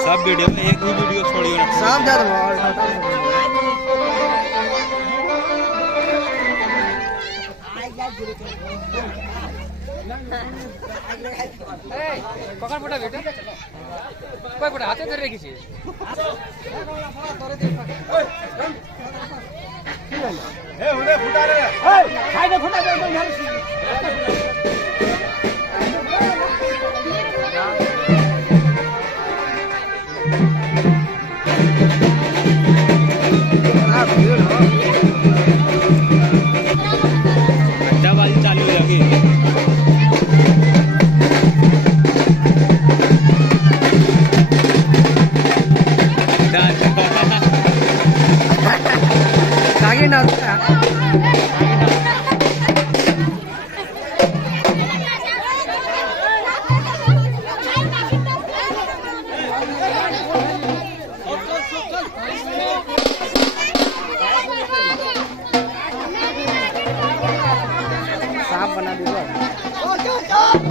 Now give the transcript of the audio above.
सब वीडियो में एक भी वीडियो छोड़ियो ना सब जा কখন ফোটা বেটা কয় ফোটা হাতে ধরে রেখেছি ए उन्हें फुटा रे ए साइड फुटा दे भाई अड्डाबाजी चालू हो जाएगी आगे ना साफ बना दीजिए